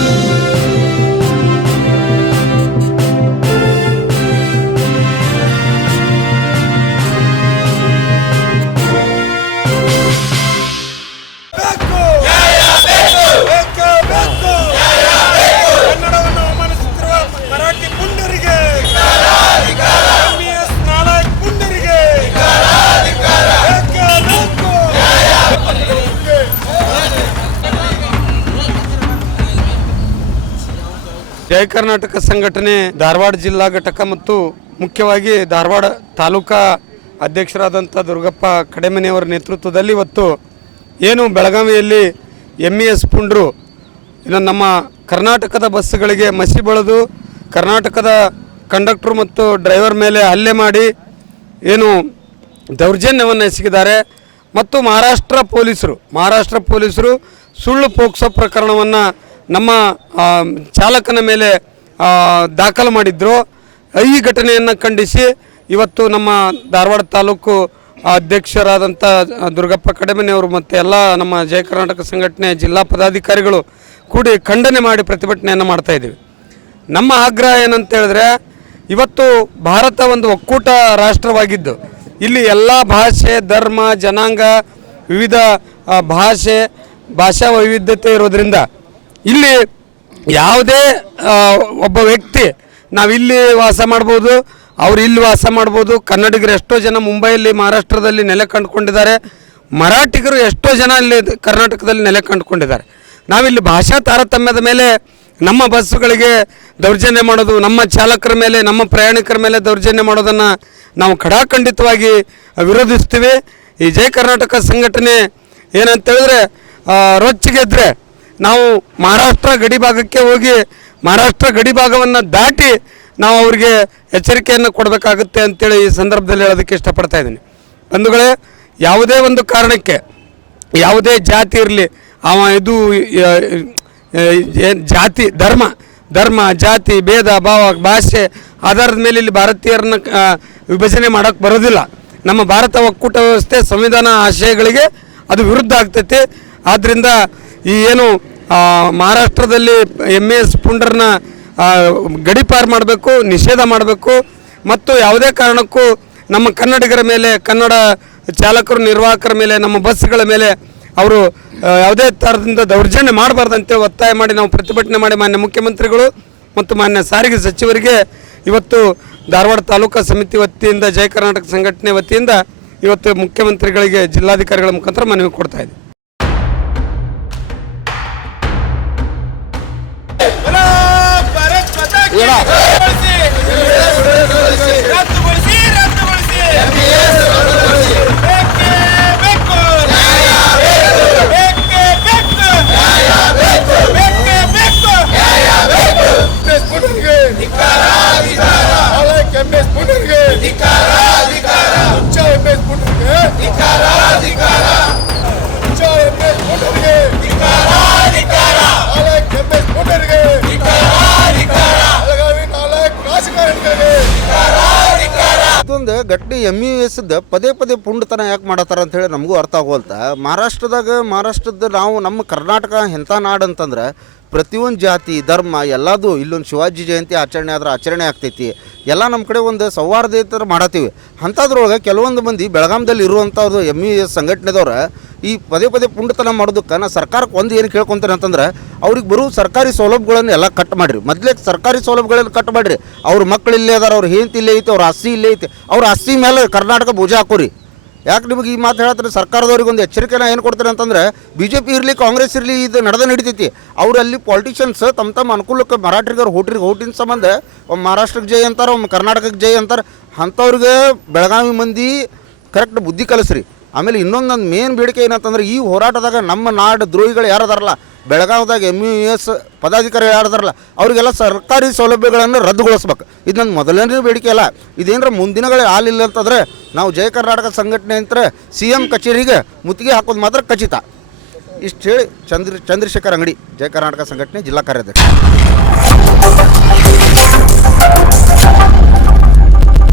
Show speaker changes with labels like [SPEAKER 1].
[SPEAKER 1] Thank you. ಜಯ ಕರ್ನಾಟಕ ಸಂಘಟನೆ ಧಾರವಾಡ ಜಿಲ್ಲಾ ಘಟಕ ಮತ್ತು ಮುಖ್ಯವಾಗಿ ಧಾರವಾಡ ತಾಲೂಕಾ ಅಧ್ಯಕ್ಷರಾದಂಥ ದುರ್ಗಪ್ಪ ಕಡೆಮನೆಯವರ ನೇತೃತ್ವದಲ್ಲಿ ಇವತ್ತು ಏನು ಬೆಳಗಾವಿಯಲ್ಲಿ ಎಂ ಎಸ್ ಪುಂಡ್ರು, ಇನ್ನು ನಮ್ಮ ಕರ್ನಾಟಕದ ಬಸ್ಸುಗಳಿಗೆ ಮಸಿ ಬಳಿದು ಕರ್ನಾಟಕದ ಕಂಡಕ್ಟ್ರು ಮತ್ತು ಡ್ರೈವರ್ ಮೇಲೆ ಹಲ್ಲೆ ಮಾಡಿ ಏನು ದೌರ್ಜನ್ಯವನ್ನು ಎಸಗಿದ್ದಾರೆ. ಮತ್ತು ಮಹಾರಾಷ್ಟ್ರ ಪೊಲೀಸರು ಮಹಾರಾಷ್ಟ್ರ ಪೊಲೀಸರು ಸುಳ್ಳು ಪೋಕ್ಸೋ ಪ್ರಕರಣವನ್ನು ನಮ್ಮ ಚಾಲಕನ ಮೇಲೆ ದಾಖಲು ಮಾಡಿದ್ರು. ಈ ಘಟನೆಯನ್ನು ಖಂಡಿಸಿ ಇವತ್ತು ನಮ್ಮ ಧಾರವಾಡ ತಾಲೂಕು ಅಧ್ಯಕ್ಷರಾದಂಥ ದುರ್ಗಪ್ಪ ಕಡೆಮನೆಯವರು ಮತ್ತು ಎಲ್ಲ ನಮ್ಮ ಜಯ ಕರ್ನಾಟಕ ಸಂಘಟನೆ ಜಿಲ್ಲಾ ಪದಾಧಿಕಾರಿಗಳು ಕೂಡಿ ಖಂಡನೆ ಮಾಡಿ ಪ್ರತಿಭಟನೆಯನ್ನು ಮಾಡ್ತಾ ಇದ್ದೀವಿ. ನಮ್ಮ ಆಗ್ರಹ ಏನಂತ ಹೇಳಿದ್ರೆ, ಇವತ್ತು ಭಾರತ ಒಂದು ಒಕ್ಕೂಟ ರಾಷ್ಟ್ರವಾಗಿದ್ದು. ಇಲ್ಲಿ ಎಲ್ಲ ಭಾಷೆ, ಧರ್ಮ, ಜನಾಂಗ, ವಿವಿಧ ಭಾಷೆ, ಭಾಷಾ ವೈವಿಧ್ಯತೆ ಇರೋದ್ರಿಂದ ಇಲ್ಲಿ ಯಾವುದೇ ಒಬ್ಬ ವ್ಯಕ್ತಿ ನಾವಿಲ್ಲಿ ವಾಸ ಮಾಡ್ಬೋದು ಅವ್ರು ಇಲ್ಲಿ ವಾಸ ಮಾಡ್ಬೋದು ಕನ್ನಡಿಗರು ಎಷ್ಟೋ ಜನ ಮುಂಬೈಯಲ್ಲಿ ಮಹಾರಾಷ್ಟ್ರದಲ್ಲಿ ನೆಲೆ ಕಂಡುಕೊಂಡಿದ್ದಾರೆ ಮರಾಠಿಗರು ಎಷ್ಟೋ ಜನ ಇಲ್ಲಿ ಕರ್ನಾಟಕದಲ್ಲಿ ನೆಲೆ ಕಂಡುಕೊಂಡಿದ್ದಾರೆ. ನಾವಿಲ್ಲಿ ಭಾಷಾ ತಾರತಮ್ಯದ ಮೇಲೆ ನಮ್ಮ ಬಸ್ಸುಗಳಿಗೆ ದೌರ್ಜನ್ಯ ಮಾಡೋದು ನಮ್ಮ ಚಾಲಕರ ಮೇಲೆ ನಮ್ಮ ಪ್ರಯಾಣಿಕರ ಮೇಲೆ ದೌರ್ಜನ್ಯ ಮಾಡೋದನ್ನು ನಾವು ಖಡಾಖಂಡಿತವಾಗಿ ವಿರೋಧಿಸ್ತೀವಿ. ಈ ಜಯ ಕರ್ನಾಟಕ ಸಂಘಟನೆ ಏನಂತ ಹೇಳಿದ್ರೆ ಆ, ರೊಚ್ಚಿಗೆದ್ರೆ ನಾವು ಮಹಾರಾಷ್ಟ್ರ ಗಡಿ ಭಾಗಕ್ಕೆ ಹೋಗಿ ಮಹಾರಾಷ್ಟ್ರ ಗಡಿ ಭಾಗವನ್ನು ದಾಟಿ ನಾವು ಅವರಿಗೆ ಎಚ್ಚರಿಕೆಯನ್ನು ಕೊಡಬೇಕಾಗುತ್ತೆ ಅಂತೇಳಿ ಈ ಸಂದರ್ಭದಲ್ಲಿ ಹೇಳೋದಕ್ಕೆ ಇಷ್ಟಪಡ್ತಾ ಇದ್ದೀನಿ. ಬಂಧುಗಳೇ, ಯಾವುದೇ ಒಂದು ಕಾರಣಕ್ಕೆ, ಯಾವುದೇ ಜಾತಿ ಇರಲಿ, ಅವ ಇದು ಜಾತಿ, ಧರ್ಮ ಧರ್ಮ, ಜಾತಿ, ಭೇದ, ಭಾವ, ಭಾಷೆ, ಆಧಾರದ ಮೇಲೆ ಇಲ್ಲಿ ಭಾರತೀಯರನ್ನ ವಿಭಜನೆ ಮಾಡೋಕ್ಕೆ ಬರೋದಿಲ್ಲ. ನಮ್ಮ ಭಾರತ ಒಕ್ಕೂಟ ವ್ಯವಸ್ಥೆ, ಸಂವಿಧಾನ ಆಶಯಗಳಿಗೆ ಅದು ವಿರುದ್ಧ ಆಗ್ತೈತಿ. ಆದ್ದರಿಂದ ಈ ಏನು ಮಹಾರಾಷ್ಟ್ರದಲ್ಲಿ ಎಂ ಎಸ್ ಪುಂಡರ್ನ ಗಡಿಪಾರು ಮಾಡಬೇಕು, ನಿಷೇಧ ಮಾಡಬೇಕು, ಮತ್ತು ಯಾವುದೇ ಕಾರಣಕ್ಕೂ ನಮ್ಮ ಕನ್ನಡಿಗರ ಮೇಲೆ, ಕನ್ನಡ ಚಾಲಕರು, ನಿರ್ವಾಹಕರ ಮೇಲೆ, ನಮ್ಮ ಬಸ್ಗಳ ಮೇಲೆ ಅವರು ಯಾವುದೇ ಥರದಿಂದ ದೌರ್ಜನ್ಯ ಮಾಡಬಾರ್ದಂತೆ ಒತ್ತಾಯ ಮಾಡಿ ನಾವು ಪ್ರತಿಭಟನೆ ಮಾಡಿ ಮಾನ್ಯ ಮುಖ್ಯಮಂತ್ರಿಗಳು ಮತ್ತು ಮಾನ್ಯ ಸಾರಿಗೆ ಸಚಿವರಿಗೆ ಇವತ್ತು ಧಾರವಾಡ ತಾಲೂಕಾ ಸಮಿತಿ ವತಿಯಿಂದ, ಜಯ ಕರ್ನಾಟಕ ಸಂಘಟನೆ ವತಿಯಿಂದ ಇವತ್ತು ಮುಖ್ಯಮಂತ್ರಿಗಳಿಗೆ ಜಿಲ್ಲಾಧಿಕಾರಿಗಳ ಮುಖಾಂತರ ಮನವಿ ಕೊಡ್ತಾ ಇದ್ದೀವಿ
[SPEAKER 2] yeah ಘಟನೆ ಎಂ ಯು ಎಸ್ ಪದೇ ಪದೇ ಪುಂಡತನ ಯಾಕೆ ಮಾಡತ್ತಾರ ಅಂತ ಹೇಳಿ ನಮಗೂ ಅರ್ಥ ಆಗೋಲ್ತ. ಮಹಾರಾಷ್ಟ್ರದಾಗ ಮಹಾರಾಷ್ಟ್ರದ ನಾವು ನಮ್ಮ ಕರ್ನಾಟಕ ಎಂಥ ನಾಡು ಅಂತಂದ್ರೆ ಪ್ರತಿಯೊಂದು ಜಾತಿ, ಧರ್ಮ, ಎಲ್ಲದೂ ಇಲ್ಲೊಂದು ಶಿವಾಜಿ ಜಯಂತಿ ಆಚರಣೆ ಆದ್ರೆ ಆಚರಣೆ ಆಗ್ತೈತಿ. ಎಲ್ಲ ನಮ್ಮ ಕಡೆ ಒಂದು ಸೌಹಾರ್ದಯುತ ಮಾಡತ್ತೀವಿ. ಅಂಥದ್ರೊಳಗೆ ಕೆಲವೊಂದು ಮಂದಿ ಬೆಳಗಾಮದಲ್ಲಿ ಇರುವಂಥವ್ರು ಎಂ ಇ ಎಸ್ ಸಂಘಟನೆದವ್ರು ಈ ಪದೇ ಪದೇ ಪುಂಡತನ ಮಾಡೋದಕ್ಕೆ ನಾನು ಸರ್ಕಾರಕ್ಕೆ ಒಂದು ಏನು ಕೇಳ್ಕೊಂತಾರೆ ಅಂತಂದ್ರೆ ಅವ್ರಿಗೆ ಬರೋ ಸರ್ಕಾರಿ ಸೌಲಭ್ಯಗಳನ್ನು ಎಲ್ಲ ಕಟ್ ಮಾಡಿರಿ. ಮೊದಲೇ ಸರ್ಕಾರಿ ಸೌಲಭ್ಯಗಳನ್ನು ಕಟ್ ಮಾಡಿರಿ. ಅವ್ರ ಮಕ್ಕಳು ಇಲ್ಲೇ ಅದಾರ, ಅವ್ರ ಹೆಂಡತಿ ಇಲ್ಲೇ ಐತೆ, ಅವ್ರ ಆಸ್ತಿ ಇಲ್ಲೇ ಐತೆ. ಅವ್ರ ಆಸ್ತಿ ಮೇಲೆ ಕರ್ನಾಟಕ ಭುಜ ಹಾಕೋರಿ. ಯಾಕೆ ನಿಮಗೆ ಈ ಮಾತು ಹೇಳ್ತಾರೆ ಸರ್ಕಾರದವ್ರಿಗೆ ಒಂದು ಎಚ್ಚರಿಕೆನ ಏನು ಕೊಡ್ತಾರೆ ಅಂತಂದ್ರೆ ಬಿ ಜೆ ಪಿ ಇರಲಿ, ಕಾಂಗ್ರೆಸ್ ಇರಲಿ, ಇದು ನಡೆದ ನಡೀತೈತಿ. ಅವ್ರು ಅಲ್ಲಿ ಪಾಲಿಟಿಷಿಯನ್ಸ್ ತಮ್ಮ ತಮ್ಮ ಅನುಕೂಲಕ್ಕೆ ಮರಾಠಿಗರು ಹೋಟ್ರಿಗೆ ಹೋಟಿನ ಸಂಬಂಧ ಒಮ್ಮೆ ಮಹಾರಾಷ್ಟ್ರಕ್ಕೆ ಜೈ ಅಂತಾರೆ, ಒಮ್ಮೆ ಕರ್ನಾಟಕಕ್ಕೆ ಜೈ ಅಂತಾರೆ. ಅಂಥವ್ರಿಗೆ ಬೆಳಗಾವಿ ಮಂದಿ ಕರೆಕ್ಟ್ ಬುದ್ಧಿ ಕಲಿಸ್ರಿ. ಆಮೇಲೆ ಇನ್ನೊಂದು ನನ್ನ ಮೇನ್ ಬೇಡಿಕೆ ಏನಂತಂದ್ರೆ, ಈ ಹೋರಾಟದಾಗ ನಮ್ಮ ನಾಡು ದ್ರೋಹಿಗಳು ಯಾರದಾರಲ್ಲ? ಬೆಳಗಾವಿದಾಗ ಎಂ ಯು ಎಸ್ ಪದಾಧಿಕಾರಿ ಯಾರದಾರಲ್ಲ ಅವರಿಗೆಲ್ಲ ಸರ್ಕಾರಿ ಸೌಲಭ್ಯಗಳನ್ನು ರದ್ದುಗೊಳಿಸ್ಬೇಕು. ಇದು ನನ್ನ ಮೊದಲನೇ ಬೇಡಿಕೆ ಅಲ್ಲ. ಇದೇನರ ಮುಂದಿನಗಳೇ ಹಾಲಿಲ್ಲ ಅಂತಂದ್ರೆ ನಾವು ಜಯ ಕರ್ನಾಟಕ ಸಂಘಟನೆ ಅಂತ ಸಿ ಎಂ ಕಚೇರಿಗೆ ಮುತ್ತಿಗೆ ಹಾಕೋದು ಮಾತ್ರ ಖಚಿತ. ಇಷ್ಟು ಹೇಳಿ ಚಂದ್ರ, ಚಂದ್ರಶೇಖರ್ ಅಂಗಡಿ ಜಯ ಕರ್ನಾಟಕ ಸಂಘಟನೆ ಜಿಲ್ಲಾ ಕಾರ್ಯಾಧ್ಯಕ್ಷ.